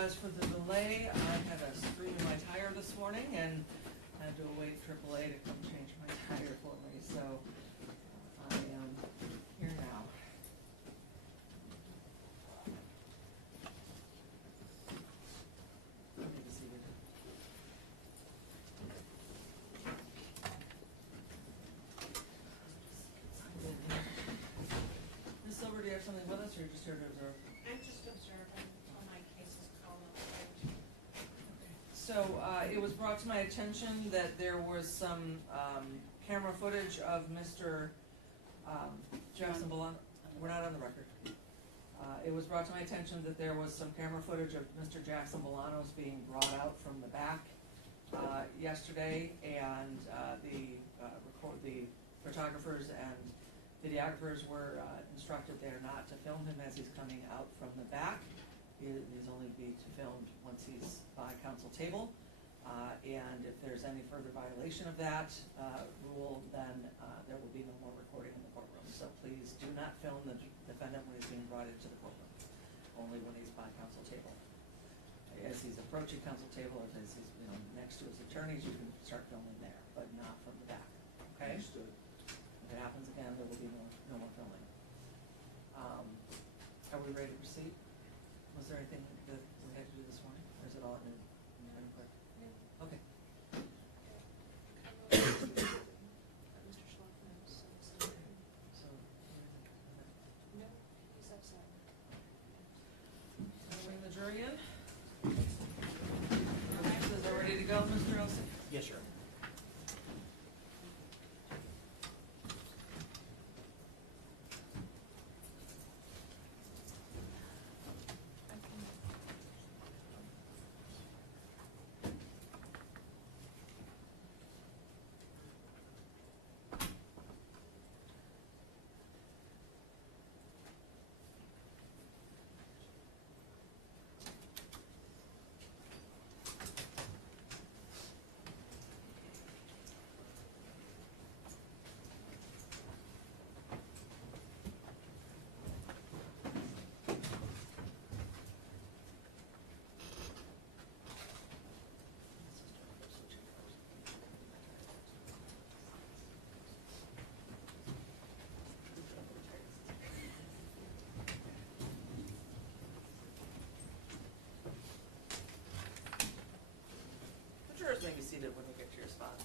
apologize for the delay. I had a screw in my tire this morning and had to await AAA to come change my tire for me, so I am here now. Let me just see here. Ms. Silver, do you have something with us, or you're just here to observe? I'm just observing all my cases called up. So, it was brought to my attention that there was some, camera footage of Mr. Jackson-Bolanos. We're not on the record. It was brought to my attention that there was some camera footage of Mr. Jackson-Bolanos being brought out from the back, yesterday, and, the photographers and videographers were, instructed there not to film him as he's coming out from the back. He's only be filmed once he's by council table. And if there's any further violation of that rule, then there will be no more recording in the courtroom. So please do not film the defendant when he's being brought into the courtroom, only when he's by council table. As he's approaching council table, or as he's next to his attorneys, you can start filming there, but not from the back. Okay? Understood. If it happens again, there will be no more filming. Are we ready to proceed? Was there anything that we had to do this morning, or is it all in your input? Yeah. Okay. Mr. Schlock knows. So, No, he's upset. bring the jury in. Your witnesses are ready to go, Mr. Olson? Yes, sir. The jurors may be seated when you get to your spot.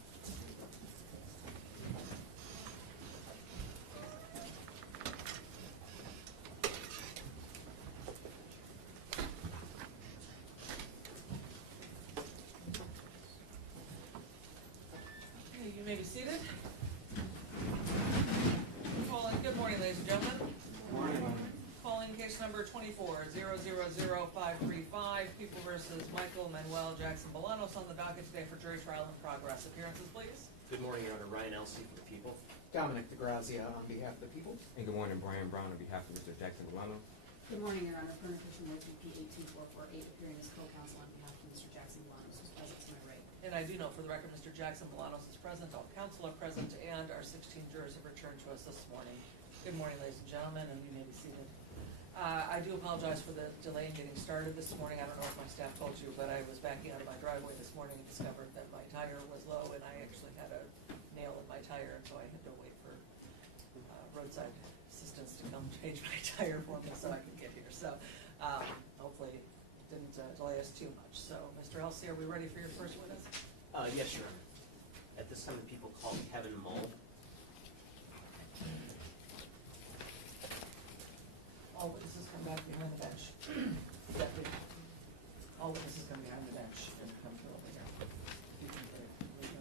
Okay, you may be seated. Good morning, ladies and gentlemen. Morning. Calling case number 24-000535, People versus Michael Jackson-Bolanos on the docket today for jury trial in progress. Appearances, please. Good morning, Your Honor. Ryan Elsey for the People. Dominic DeGrazia on behalf of the people. And good morning, Brian Brown on behalf of Mr. Jackson-Bolanos. Good morning, Your Honor. Permanent Petition P 18448, appearing as co-counsel on behalf of Mr. Jackson-Bolanos, who's present to my right. And I do note for the record, Mr. Jackson-Bolanos is present, all counsel are present, and our 16 jurors have returned to us this morning. Good morning, ladies and gentlemen, and you may be seated. I do apologize for the delay in getting started this morning. I don't know if my staff told you, but I was backing out of my driveway this morning and discovered that my tire was low, and I actually had a nail in my tire, and so I had to wait for roadside assistance to come change my tire for me so I could get here. So hopefully it didn't delay us too much. So, Mr. Elsey, are we ready for your first witness? Yes, Your Honor. At this time, the people call Kevin Mull. All witnesses come back behind the bench. Deputy. All witnesses come behind the bench and come to over here. You can put it over.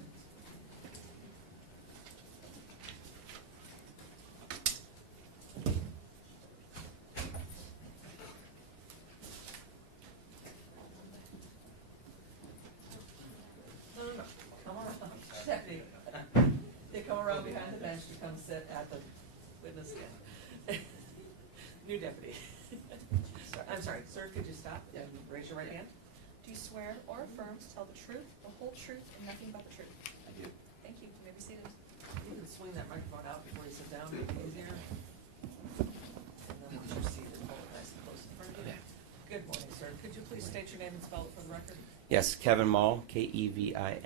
No. Come on, Deputy. They come around behind the bench to come sit at the witness stand. New deputy. I'm sorry, sir, could you stop and raise your right hand? Do you swear or affirm to tell the truth, the whole truth, and nothing but the truth? I do. Thank you. You may be seated. You can swing that microphone out before you sit down, make it easier. And then once you're seated, hold it nice and close in front of you. Good morning, sir. Could you please state your name and spell it for the record? Yes, Kevin Mull, Kevinmull. Ready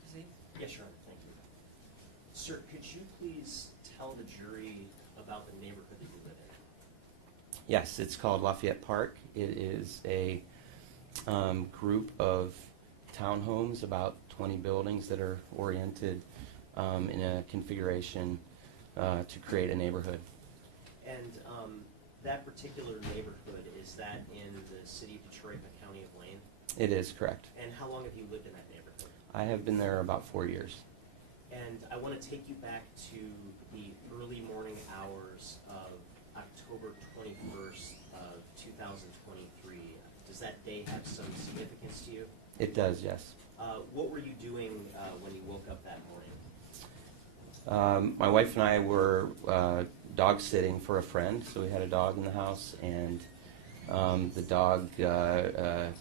to see? Yes, Your Honor, thank you. Sir, could you please tell the jury about the neighborhood that you live in? Yes, it's called Lafayette Park. It is a group of townhomes, about 20 buildings that are oriented in a configuration to create a neighborhood. And that particular neighborhood, is that in the city of Detroit, the county of Lane? It is correct. And how long have you lived in that neighborhood? I have been there about 4 years. And I want to take you back to the early morning hours of October 21st of 2023. Does that day have some significance to you? It does, yes. What were you doing when you woke up that morning? My wife and I were dog sitting for a friend, so we had a dog in the house, and the dog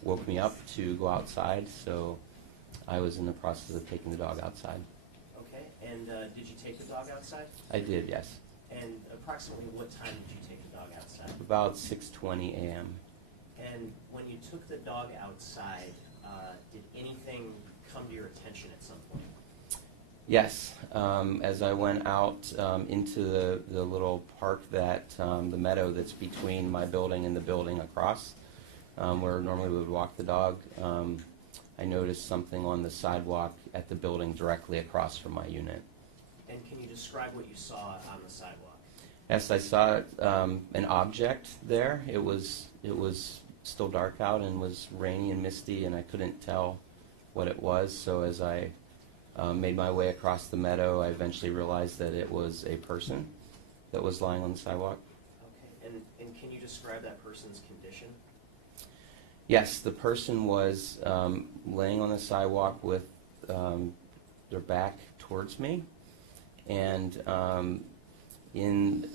woke me up to go outside, so I was in the process of taking the dog outside. Okay, and did you take the dog outside? I did, yes. And approximately what time did you take the dog outside? About 6:20 a.m. And when you took the dog outside, did anything come to your attention at some point? Yes, as I went out into the little park the meadow that's between my building and the building across, where normally we would walk the dog, I noticed something on the sidewalk at the building directly across from my unit. And can you describe what you saw on the sidewalk? Yes, I saw an object there. It was still dark out and was rainy and misty, and I couldn't tell what it was. So as I made my way across the meadow, I eventually realized that it was a person that was lying on the sidewalk. Okay, and can you describe that person's condition? Yes, the person was laying on the sidewalk with their back towards me, and in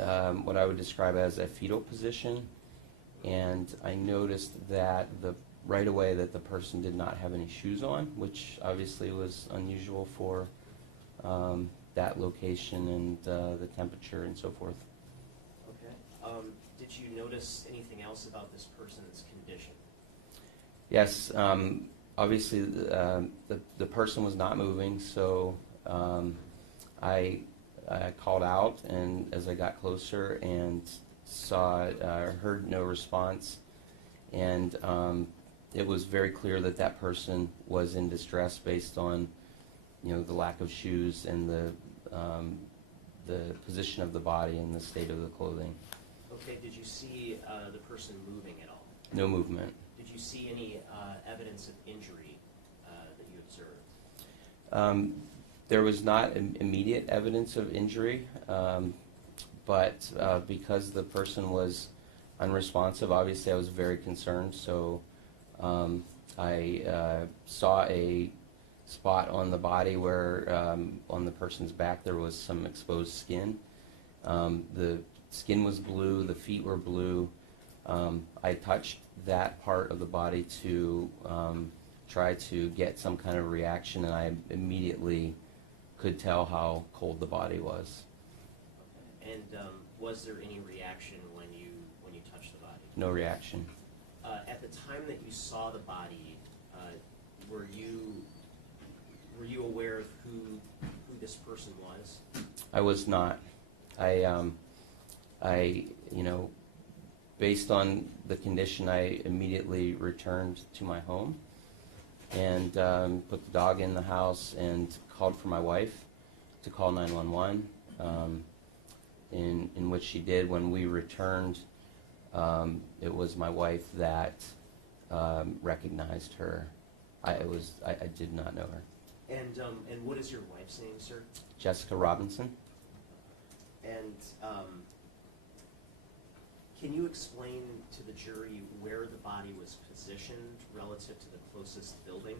what I would describe as a fetal position. And I noticed that right away that the person did not have any shoes on, which obviously was unusual for that location and the temperature and so forth. Okay. Did you notice anything else about this person's condition? Yes, obviously the person was not moving, so I called out, and as I got closer and heard no response, and it was very clear that that person was in distress based on, the lack of shoes and the position of the body and the state of the clothing. Okay, did you see the person moving at all? No movement. Did you see any evidence of injury that you observed? There was not immediate evidence of injury, but because the person was unresponsive, obviously I was very concerned, so I saw a spot on the body where on the person's back there was some exposed skin. The skin was blue, the feet were blue. I touched that part of the body to try to get some kind of reaction, and I immediately could tell how cold the body was. Okay. And was there any reaction when you touched the body? No reaction. At the time that you saw the body, were you aware of who this person was? I was not. I based on the condition, I immediately returned to my home and put the dog in the house and called for my wife to call 911, in which she did. When we returned, it was my wife that recognized her. I did not know her. And what is your wife's name, sir? Jessica Robinson. And can you explain to the jury where the body was positioned relative to the closest building?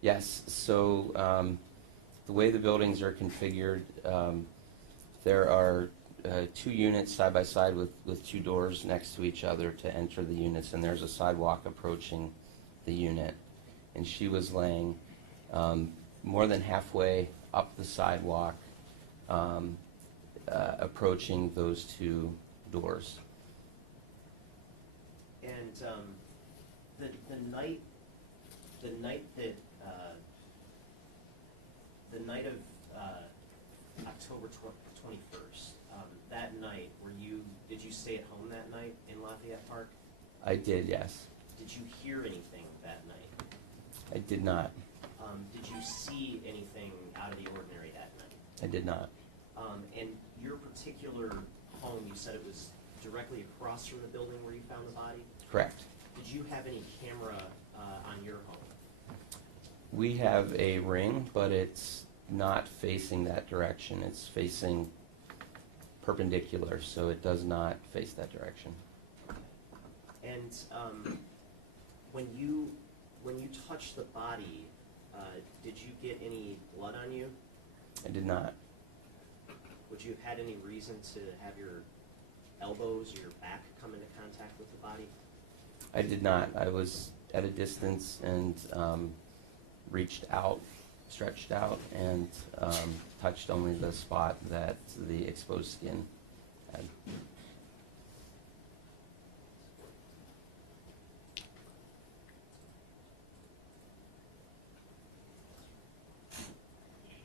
Yes. So the way the buildings are configured, there are 2 units side by side with 2 doors next to each other to enter the units, and there's a sidewalk approaching the unit. And she was laying more than halfway up the sidewalk, approaching those 2 doors. the night of October 21st, that night, did you stay at home that night in Lafayette Park? I did, yes. Did you hear anything that night? I did not. Did you see anything out of the ordinary that night? I did not. And your particular home, you said it was directly across from the building where you found the body? Correct. Did you have any camera on your home? We have a ring, but it's not facing that direction. It's facing perpendicular, so it does not face that direction. And when you touched the body, did you get any blood on you? I did not. Would you have had any reason to have your elbows or your back come into contact with the body? I did not. I was at a distance and reached out, stretched out, and touched only the spot that the exposed skin had.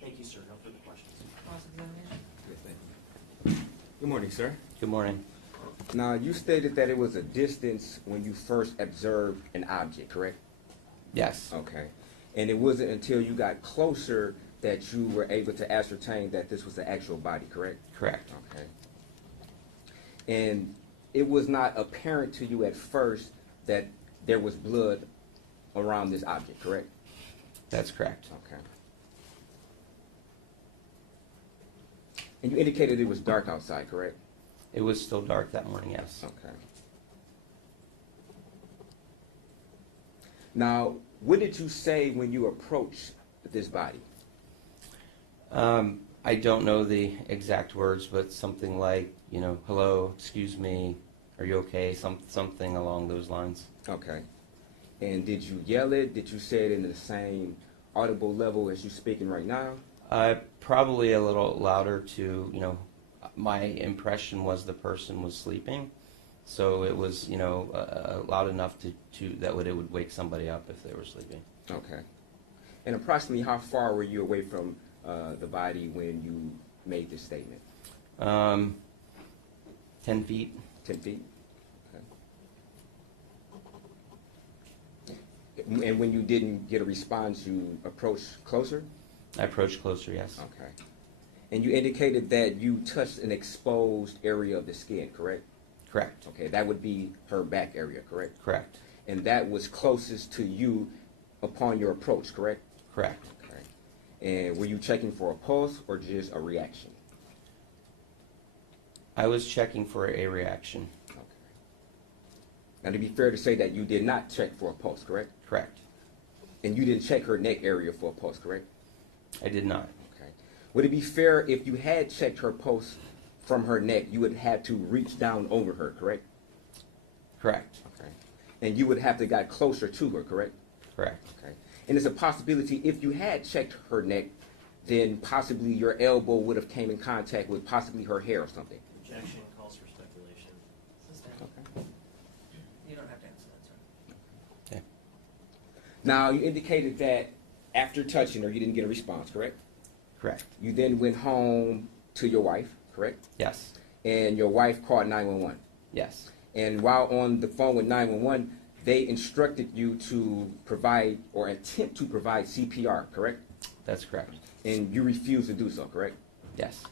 Thank you, sir. No further questions. Cross-examination? Good morning, sir. Good morning. Now, you stated that it was a distance when you first observed an object, correct? Yes. Okay. And it wasn't until you got closer that you were able to ascertain that this was the actual body, correct? Correct. Okay. And it was not apparent to you at first that there was blood around this object, correct? That's correct. Okay. And you indicated it was dark outside, correct? It was still dark that morning, yes. Okay. Now, what did you say when you approached this body? I don't know the exact words, but something like, hello, excuse me, are you okay? Something along those lines. Okay. And did you yell it? Did you say it in the same audible level as you speaking right now? Probably a little louder to, my impression was the person was sleeping. So it was, loud enough to that it would wake somebody up if they were sleeping. Okay. And approximately how far were you away from the body when you made this statement? 10 feet. 10 feet? Okay. And when you didn't get a response, you approached closer? I approached closer, yes. Okay. And you indicated that you touched an exposed area of the skin, correct? Correct. Okay, that would be her back area, correct? Correct. And that was closest to you upon your approach, correct? Correct. Okay. And were you checking for a pulse or just a reaction? I was checking for a reaction. Okay. Now, to be fair to say that you did not check for a pulse, correct? Correct. And you didn't check her neck area for a pulse, correct? I did not. Okay. Would it be fair if you had checked her pulse from her neck, you would have to reach down over her, correct? Correct. Okay. And you would have to got closer to her, correct? Correct. Okay. And it's a possibility if you had checked her neck, then possibly your elbow would have came in contact with possibly her hair or something. Objection calls for speculation. Sustained. Okay. You don't have to answer that, sir. Okay. Now, you indicated that after touching her, you didn't get a response, correct? Correct. You then went home to your wife, correct? Yes. And your wife called 911. Yes. And while on the phone with 911, they instructed you to provide or attempt to provide CPR, correct? That's correct. And you refused to do so, correct? Yes.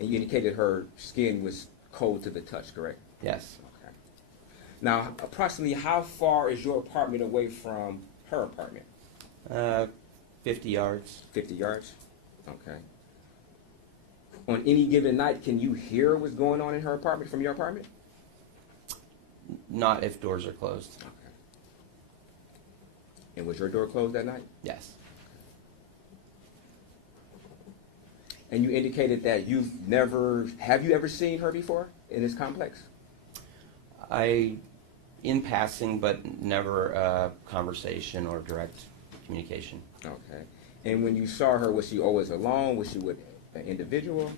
And you indicated her skin was cold to the touch, correct? Yes. Okay. Now, approximately how far is your apartment away from her apartment? 50 yards. 50 yards? Okay. On any given night, can you hear what's going on in her apartment from your apartment? Not if doors are closed. Okay. And was your door closed that night? Yes. And you indicated that have you ever seen her before in this complex? In passing, but never conversation or direct communication. Okay. And when you saw her, was she always alone? Was she with an individual?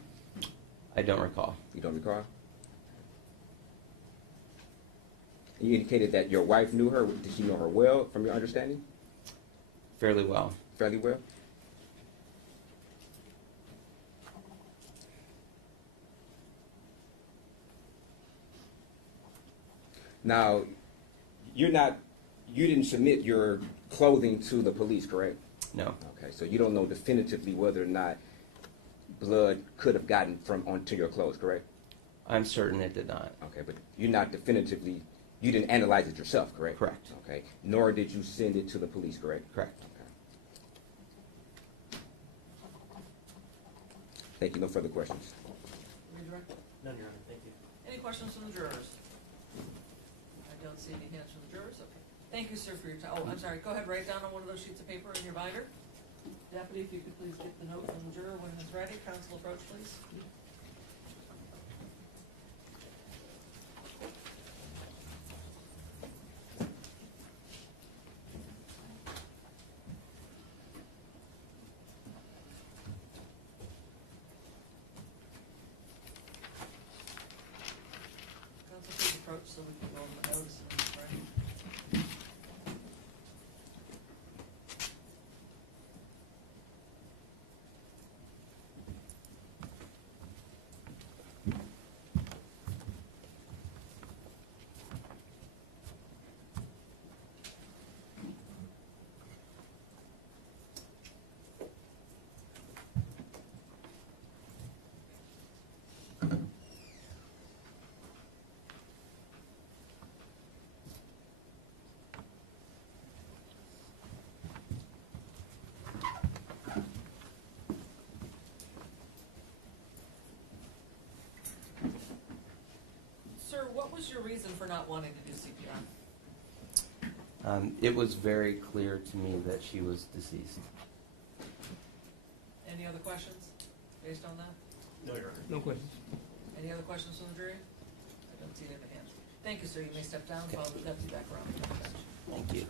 I don't recall. You don't recall? You indicated that your wife knew her. Did she know her well, from your understanding? Fairly well. Fairly well? Now, you didn't submit your clothing to the police, correct? No. Okay, so you don't know definitively whether or not blood could have gotten from onto your clothes, correct? I'm certain it did not. Okay, but you're not definitively, you didn't analyze it yourself, correct? Correct. Okay, nor did you send it to the police, correct? Correct. Okay. Thank you, no further questions. Redirect. None, Your Honor, thank you. Any questions from the jurors? I don't see any hands from the jurors, okay. Thank you, sir, for your time. Oh, I'm sorry, go ahead, write down on one of those sheets of paper in your binder. Deputy, if you could please get the note from the juror when it's ready. Counsel, approach, please. Counsel, please approach so we can go over the notes and it's ready. Sir, what was your reason for not wanting to do CPR? It was very clear to me that she was deceased. Any other questions based on that? No, Your Honor. No questions. Any other questions from the jury? I don't see any other hands. Thank you, sir. You may step down, follow the deputy back around to the bench. Thank you.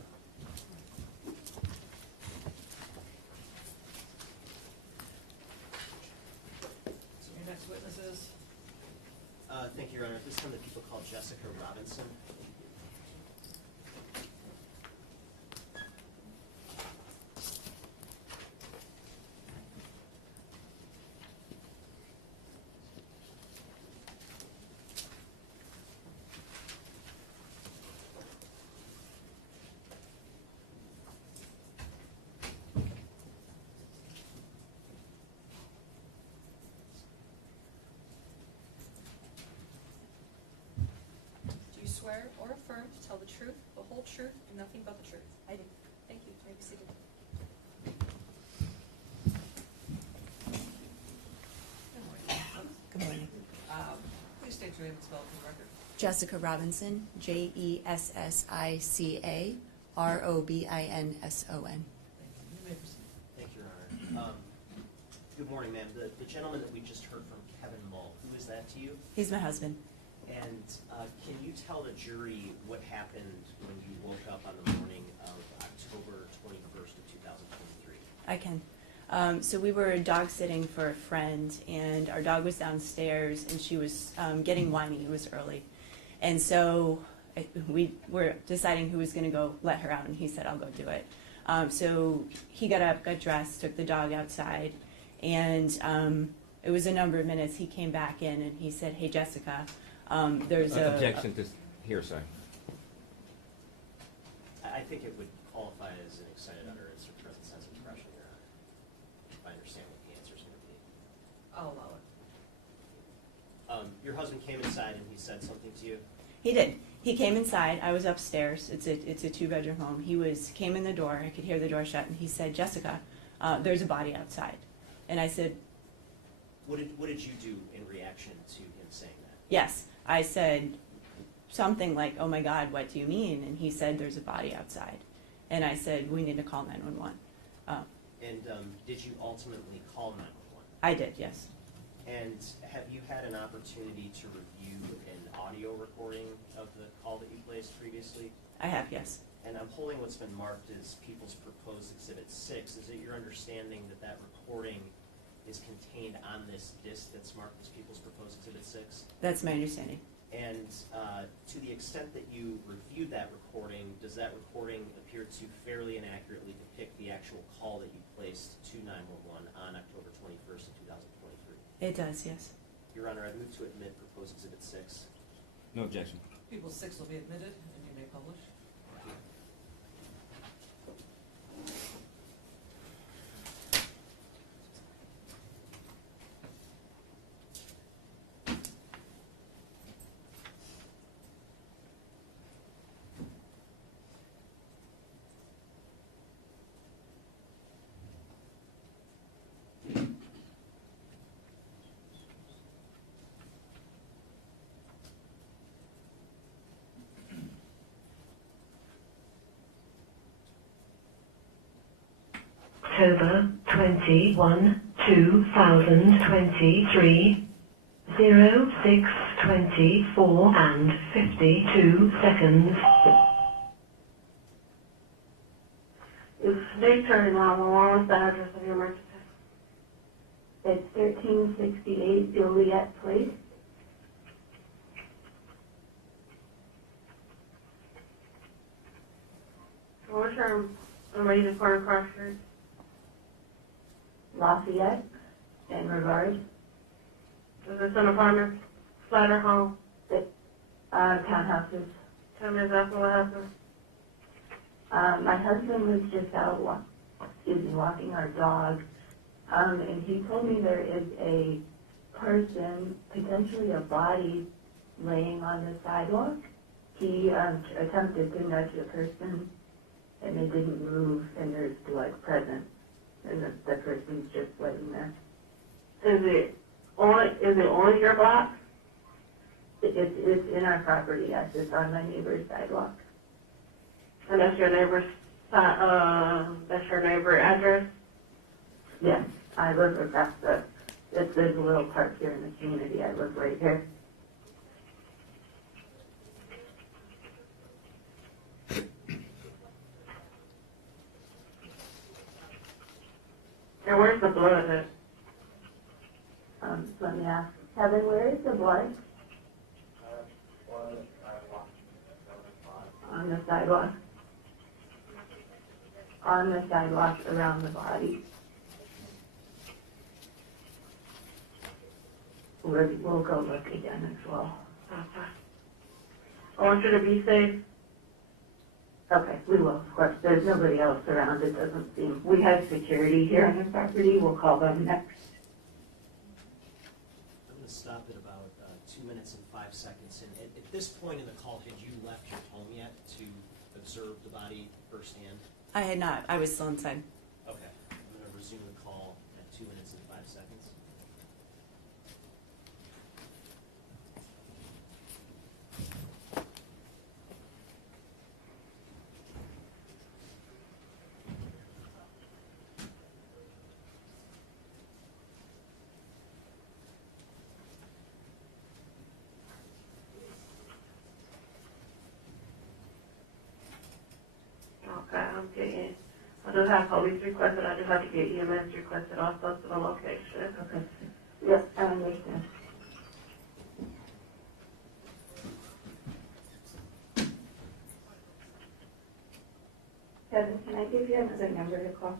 So your next witness is? Thank you, Your Honor. At this time, the people called Jessica Robinson. Do you swear or affirm to tell the truth, the whole truth, and nothing but the truth? I do. Thank you. You may be seated. Good morning. Good morning. Please state your name and spell for the record. Jessica Robinson, JESSICA ROBINSON. Thank you. You may proceed. Thank you, Your Honor. Good morning, ma'am. The gentleman that we just heard from, Kevin Mull, who is that to you? He's my husband. And can you tell the jury what happened when you woke up on the morning of October 21st of 2023? I can. So we were dog sitting for a friend, and our dog was downstairs, and she was getting whiny. It was early. And so we were deciding who was going to go let her out, and he said, I'll go do it. So he got up, got dressed, took the dog outside, and it was a number of minutes. He came back in, and he said, hey, Jessica, there's a... Objection to hearsay. I think it would qualify as an excited utterance or present sense expression, Your Honor, if I understand what the answer's going to be. I'll allow it. Your husband came inside and he said something to you? He did. He came inside. I was upstairs. It's a two-bedroom home. He came in the door. I could hear the door shut, and he said, Jessica, there's a body outside. And I said, What did you do in reaction to him saying that? yes. I said something like, oh my God, what do you mean? And he said, there's a body outside. And I said, we need to call 911. And did you ultimately call 911? I did, yes. And have you had an opportunity to review an audio recording of the call that you placed previously? I have, yes. And I'm holding what's been marked as People's Proposed Exhibit 6. Is it your understanding that that recording is contained on this disc that's marked as People's Proposed Exhibit 6? That's my understanding. And to the extent that you reviewed that recording, does that recording appear to fairly and accurately depict the actual call that you placed to 911 on October 21st of 2023? It does, yes. Your Honor, I move to admit Proposed Exhibit 6. No objection. People 6 will be admitted, and you may publish. October 21, 2023, 06:24 and 52 seconds. Is Victor 911, what's the address of your emergency? It's 1368 Juliet Place. What's your emergency corner cross street? Lafayette, in regard. Is this an apartment, flat or home? Townhouses. 10 minutes after what happened? My husband was just out walking our dog, and he told me there is a person, potentially a body, laying on the sidewalk. He attempted to nudge the person, and they didn't move, and there's blood present, and the person's just laying there. Is it on your block? It's in our property, yes. It's on my neighbor's sidewalk. And that's your neighbor's, address? Yes, I live across there's a little park here in the community. I live right here. And where's the blood at? So let me ask, Kevin, where is the blood? On the sidewalk. On the sidewalk around the body. We'll go look again as well. Okay. I want you to be safe. Okay, we will, of course. There's nobody else around, it doesn't seem. We have security here on the property. We'll call them next. I'm going to stop at about 2 minutes and 5 seconds. And at this point in the call, had you left your home yet to observe the body firsthand? I had not. I was still inside. Okay. I'm going to resume the call at 2 minutes and 5 seconds. Okay, I just have police requested, I just have to get EMS requested also to the location. Okay. Yes, I understand. Kevin, can I give you another number to call?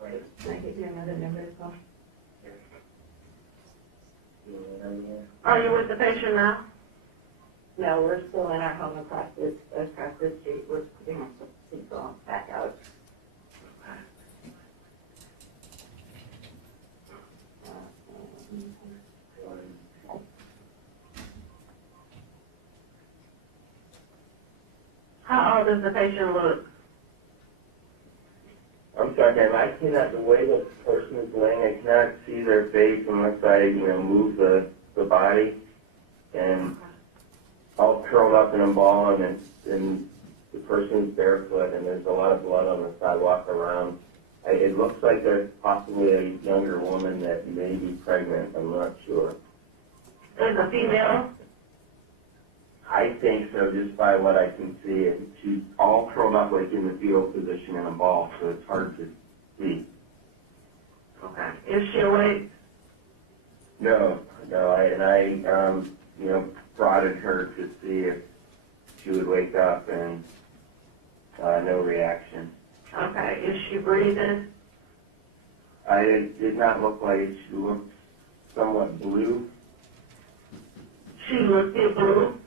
Can I give you another number to call? Are you with the patient now? No, we're still in our home across the street. We're putting our people back out. How old does the patient look? I'm sorry, ma'am, I cannot, the way the person is laying, I cannot see their face unless I, move the body. And all curled up in a ball, and the person's barefoot, and there's a lot of blood on the sidewalk around. It looks like there's possibly a younger woman that may be pregnant. I'm not sure. There's a female? I think so, just by what I can see. And she's all curled up like in the fetal position in a ball, so it's hard to see. Okay. Is she awake? No, I prodded her to see if she would wake up, and no reaction. Okay. Is she breathing? It did not look like she looked somewhat blue. She looked at blue.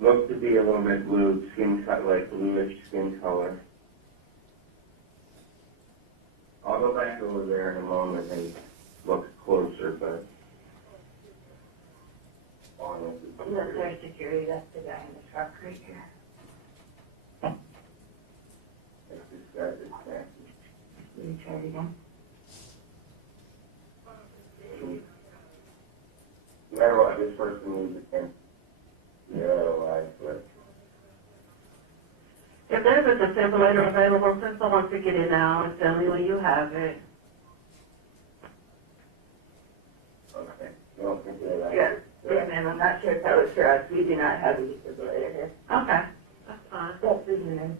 Looked to be a little bit blue, skin cut like bluish skin color. I'll go back over there in a moment and look closer, but. That's our security, that's the guy in the truck right here. Let me try it again. No matter what, this person needs attention. Yeah, but. If there's a defibrillator available, send someone to get it now and tell me when you have it. Okay. You don't think that? Yes, yes, ma'am, I'm not sure if that was for us, we do not have a defibrillator here. Okay. That's fine. That's the unit.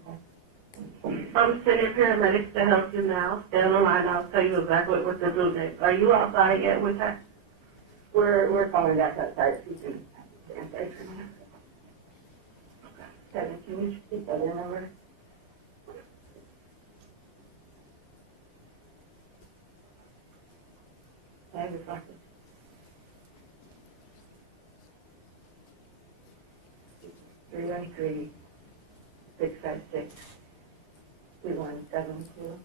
I'm sending paramedics to help you now. Stay on the line. I'll tell you exactly what to do next. Are you outside yet with her? We're calling back outside, so you can stand by for a minute. Kevin, can you repeat that number? I have a question. 313 656 2172.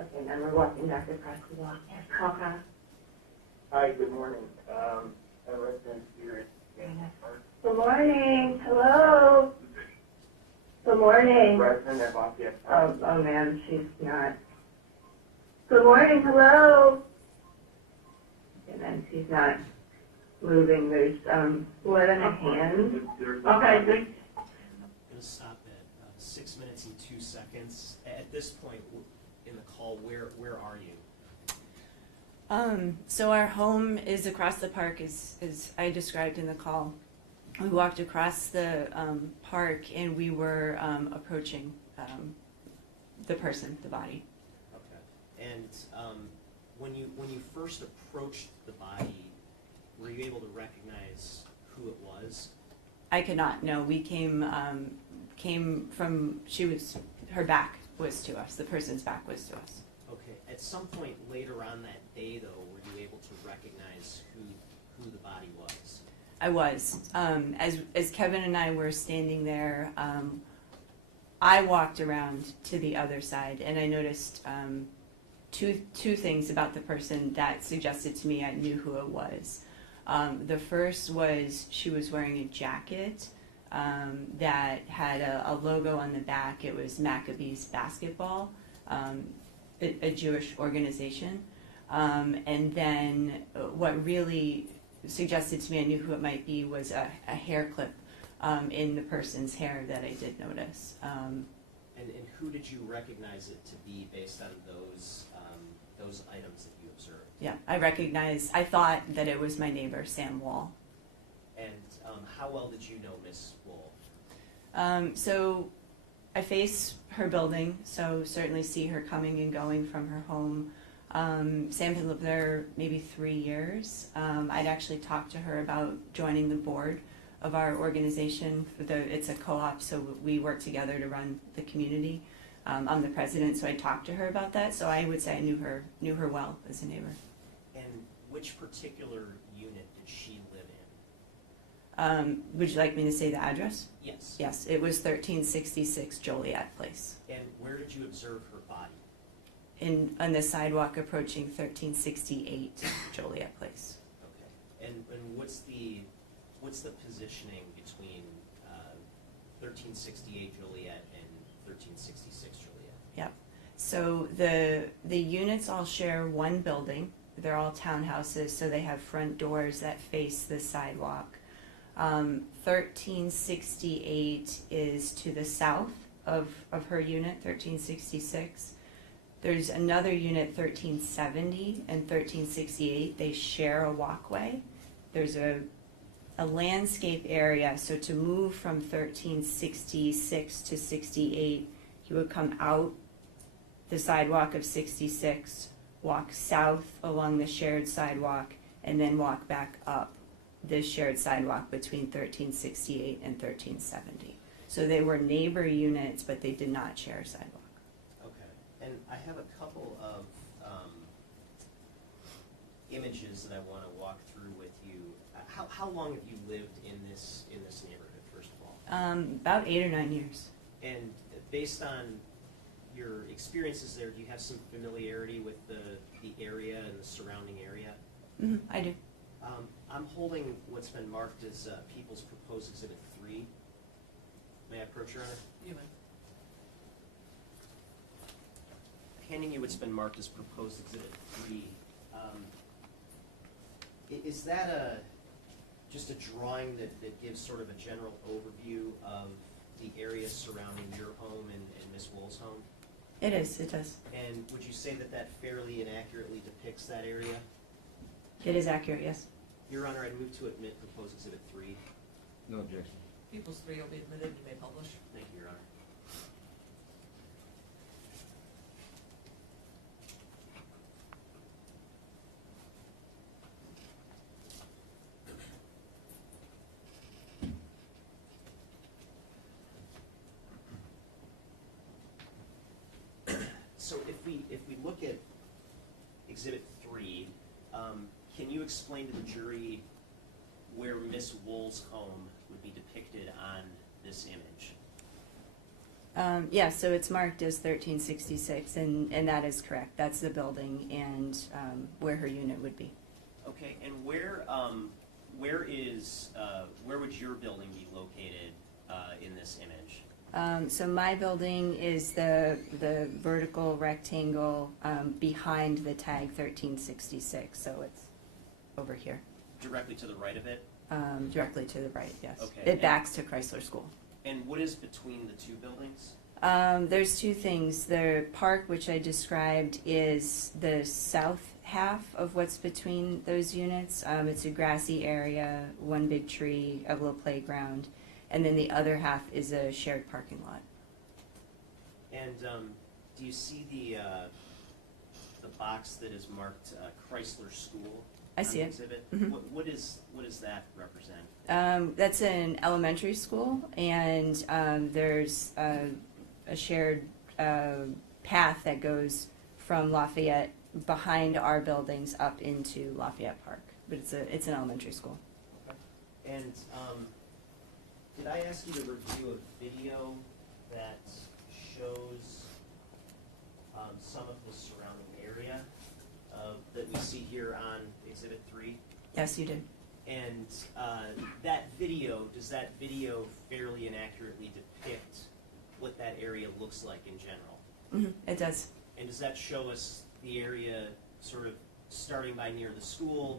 Okay, now we're walking back across the walk. Okay. Hi, good morning. A resident here at Good morning. Hello. Good morning. Resident at Lafayette. Oh, ma'am, she's not. Good morning. Hello. And then she's not moving. There's blood on her hand. Okay. I'm going to stop at 6 minutes and 2 seconds. At this point in the call, where are you? So our home is across the park, as I described in the call. We walked across the park and we were approaching the person, the body. Okay. And when you first approached the body, were you able to recognize who it was? I could not. No, we came from. Her back was to us. The person's back was to us. Okay. At some point later on that day, though, were you able to recognize who the body was? I was. As Kevin and I were standing there, I walked around to the other side, and I noticed two things about the person that suggested to me I knew who it was. The first was she was wearing a jacket that had a logo on the back. It was Maccabees Basketball, a Jewish organization. And then what really suggested to me I knew who it might be was a hair clip in the person's hair that I did notice. And who did you recognize it to be based on those items that you observed? Yeah, I thought that it was my neighbor, Sam Woll. And how well did you know Miss Woll? So I face her building, so certainly see her coming and going from her home. Sam had lived there maybe 3 years. I'd actually talked to her about joining the board of our organization. It's a co-op, so we work together to run the community. I'm the president, so I talked to her about that. So I would say I knew her well as a neighbor. And which particular unit did she live in? Would you like me to say the address? Yes. Yes, it was 1366 Joliet Place. And where did you observe her body? On the sidewalk approaching 1368 Joliet Place. Okay. And what's the positioning between 1368 Joliet and 1366 Joliet? Yep. So the units all share one building. They're all townhouses, so they have front doors that face the sidewalk. 1368 is to the south of her unit, 1366. There's another unit, 1370 and 1368. They share a walkway. There's a landscape area, so to move from 1366 to 68, you would come out the sidewalk of 66, walk south along the shared sidewalk, and then walk back up this shared sidewalk between 1368 and 1370. So they were neighbor units, but they did not share a sidewalk. Okay, and I have a couple of images that I want to walk through with you. How long have you lived in this neighborhood, first of all? About 8 or 9 years. And based on your experiences there, do you have some familiarity with the area and the surrounding area? I do. I'm holding what's been marked as People's Proposed Exhibit 3. May I approach, Your Honor? You may. Handing you what's been marked as Proposed Exhibit 3. Is that just a drawing that gives sort of a general overview of the area surrounding your home and Ms. Woll's home? It is, it does. And would you say that fairly and accurately depicts that area? It is accurate, yes. Your Honor, I'd move to admit Proposed Exhibit 3. No objection. People's 3 will be admitted, you may publish. Thank you, Your Honor. So if we look at Exhibit 3, can you explain to the jury where Miss Woll's home would be depicted on this image? Yeah, so it's marked as 1366, and that is correct. That's the building and where her unit would be. Okay, and where would your building be located in this image? So my building is the vertical rectangle behind the tag 1366, so it's over here. Directly to the right of it? Directly to the right, yes. Okay. It backs to Chrysler School. And what is between the two buildings? There's two things. The park, which I described, is the south half of what's between those units. It's a grassy area, one big tree, a little playground, and then the other half is a shared parking lot. And do you see the box that is marked Chrysler School? I see it. Exhibit? Mhm. What does that represent? That's an elementary school, and there's a shared path that goes from Lafayette behind our buildings up into Lafayette Park. But it's an elementary school. Okay. And did I ask you to review a video that shows some of the surrounding area that we see here on Exhibit 3? Yes, you did. And does that video fairly and accurately depict what that area looks like in general? It does. And does that show us the area sort of starting by near the school